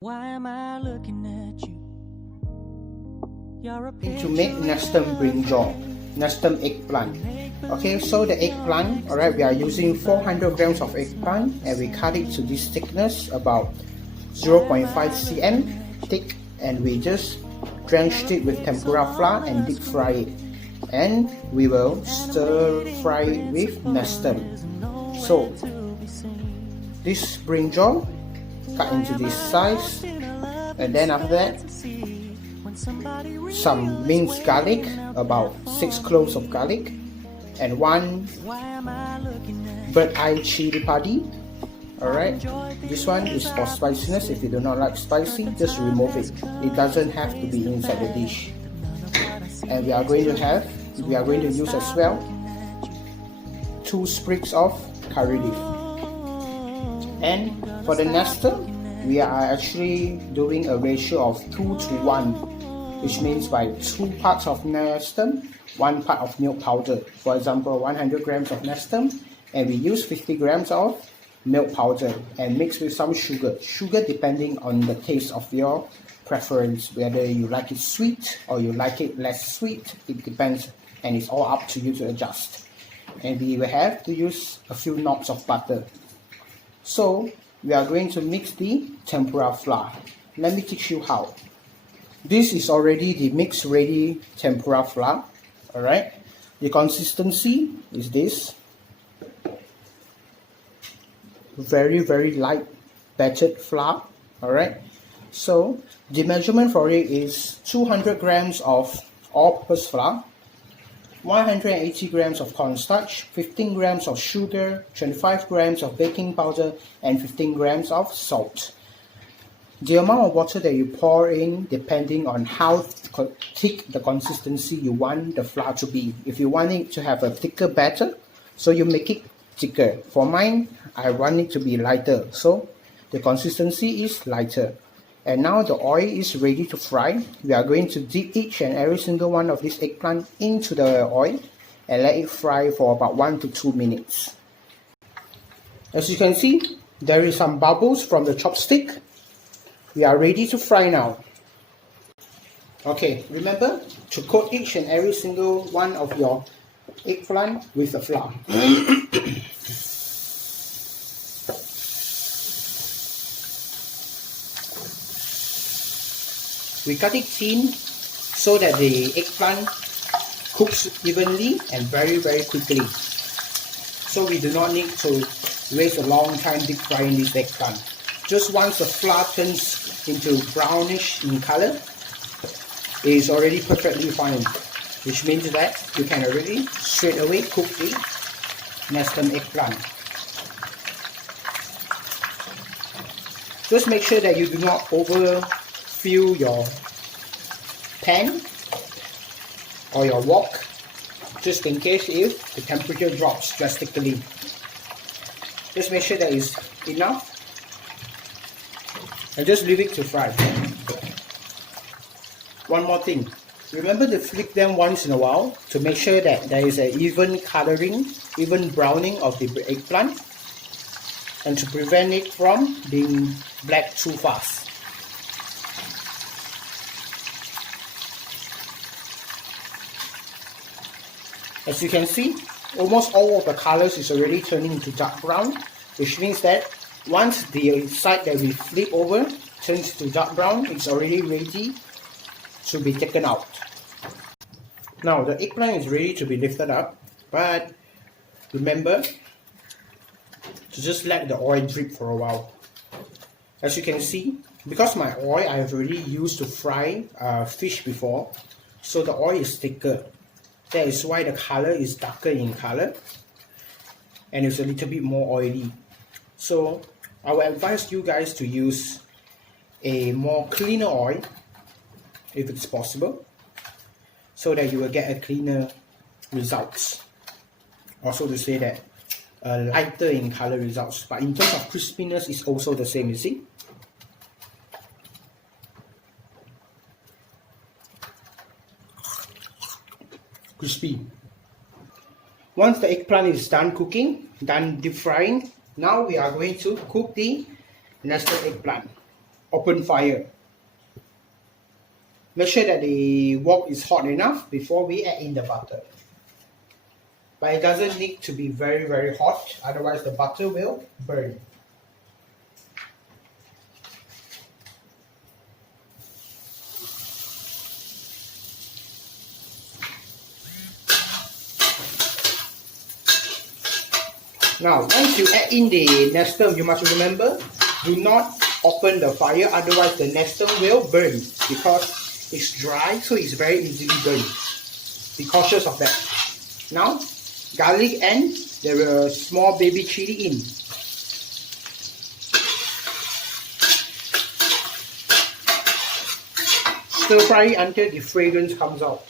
Why am I looking at you? You're a To make Nestum brinjal, Nestum eggplant. Okay, so the eggplant, alright, we are using 400 grams of eggplant and we cut it to this thickness, about 0.5 cm thick, and we just drenched it with tempura flour and deep fry it. And we will stir fry it with Nestum. So, this brinjal, cut into this size, and then after that, some minced garlic, about 6 cloves of garlic, and 1 bird eye chili padi. Alright, this one is for spiciness. If you do not like spicy, just remove it. It doesn't have to be inside the dish. And we are going to use as well 2 sprigs of curry leaf. And for the Nestum, we are actually doing a ratio of 2 to 1, which means by 2 parts of Nestum, 1 part of milk powder. For example, 100 grams of Nestum, and we use 50 grams of milk powder and mix with some sugar. Sugar depending on the taste of your preference, whether you like it sweet or you like it less sweet, it depends, and it's all up to you to adjust. And we will have to use a few knobs of butter. So we are going to mix the tempura flour. Let me teach you how. This is already the mix ready tempura flour. Alright, the consistency is this. Very light battered flour. Alright, so the measurement for it is 200 grams of all-purpose flour, 180 grams of cornstarch, 15 grams of sugar, 25 grams of baking powder, and 15 grams of salt. The amount of water that you pour in depending on how thick the consistency you want the flour to be. If you want it to have a thicker batter, so you make it thicker. For mine, I want it to be lighter, so the consistency is lighter. And now the oil is ready to fry. We are going to dip each and every single one of this eggplant into the oil and let it fry for about 1 to 2 minutes. As you can see, there is some bubbles from the chopstick. We are ready to fry now. Okay, remember to coat each and every single one of your eggplant with the flour. We cut it thin so that the eggplant cooks evenly and very quickly. So we do not need to waste a long time deep frying this eggplant. Just once the flour turns into brownish in color, it is already perfectly fine, which means that you can already straight away cook the Nestum eggplant. Just make sure that you do not overfill your pan or your wok, just in case if the temperature drops drastically. Just make sure that it's enough and just leave it to fry. One more thing, remember to flip them once in a while to make sure that there is an even coloring, even browning of the eggplant, and to prevent it from being black too fast. As you can see, almost all of the colors is already turning into dark brown, which means that once the side that we flip over turns to dark brown, it's already ready to be taken out. Now the eggplant is ready to be lifted up, but remember to just let the oil drip for a while. As you can see, because my oil I have already used to fry fish before, so the oil is thicker. That is why the color is darker in color and it's a little bit more oily. So I will advise you guys to use a more cleaner oil if it's possible, so that you will get a cleaner results. Also to say that lighter in color results, but in terms of crispiness it's also the same, you see. Crispy. Once the eggplant is done cooking, done deep frying, now we are going to cook the Nestum eggplant. open fire. Make sure that the wok is hot enough before we add in the butter. But it doesn't need to be very, very hot, otherwise the butter will burn. Now, once you add in the Nestum, you must remember, do not open the fire, otherwise the Nestum will burn because it's dry, so it's very easily burned. Be cautious of that. Now, garlic and the small baby chili in. Stir fry until the fragrance comes out.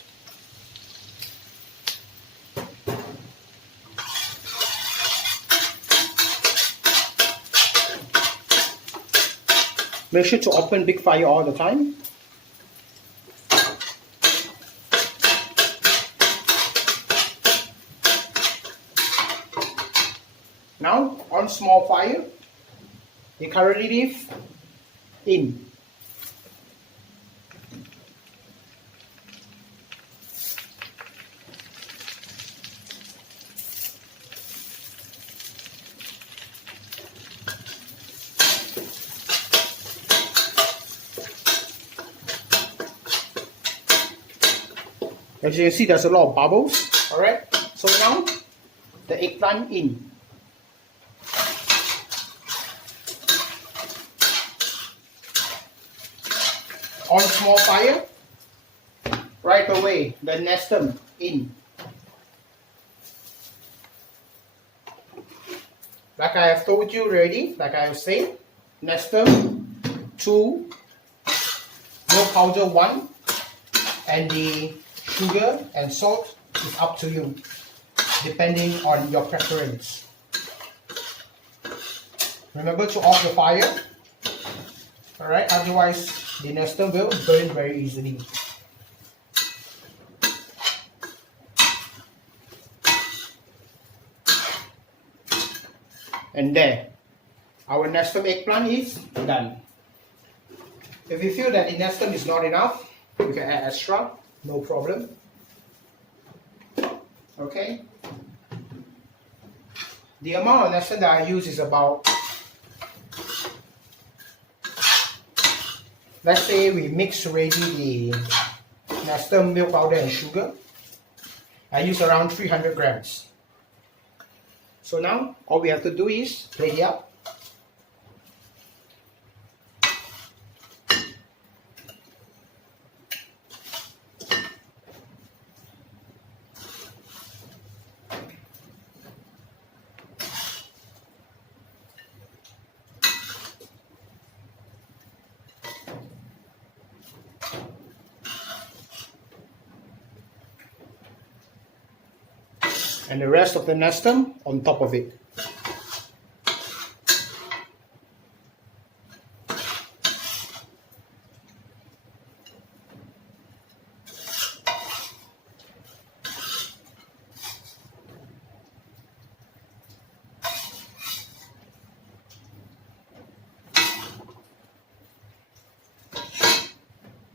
Make sure to open big fire all the time. Now, on small fire, the curry leaf in. As you can see, there's a lot of bubbles. Alright, so now the eggplant in. On small fire, right away the Nestum in. Like I have told you already, like I have said, Nestum 2, milk powder 1, and the sugar and salt is up to you, depending on your preference. Remember to off the fire, alright, otherwise the Nestum will burn very easily. And there, our Nestum eggplant is done. If you feel that the Nestum is not enough, you can add extra, no problem. Okay. The amount of Nestum that I use is about, let's say we mix already the Nestum, milk powder and sugar. I use around 300 grams. So now all we have to do is plate it up. And the rest of the Nestum on top of it.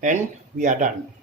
And we are done.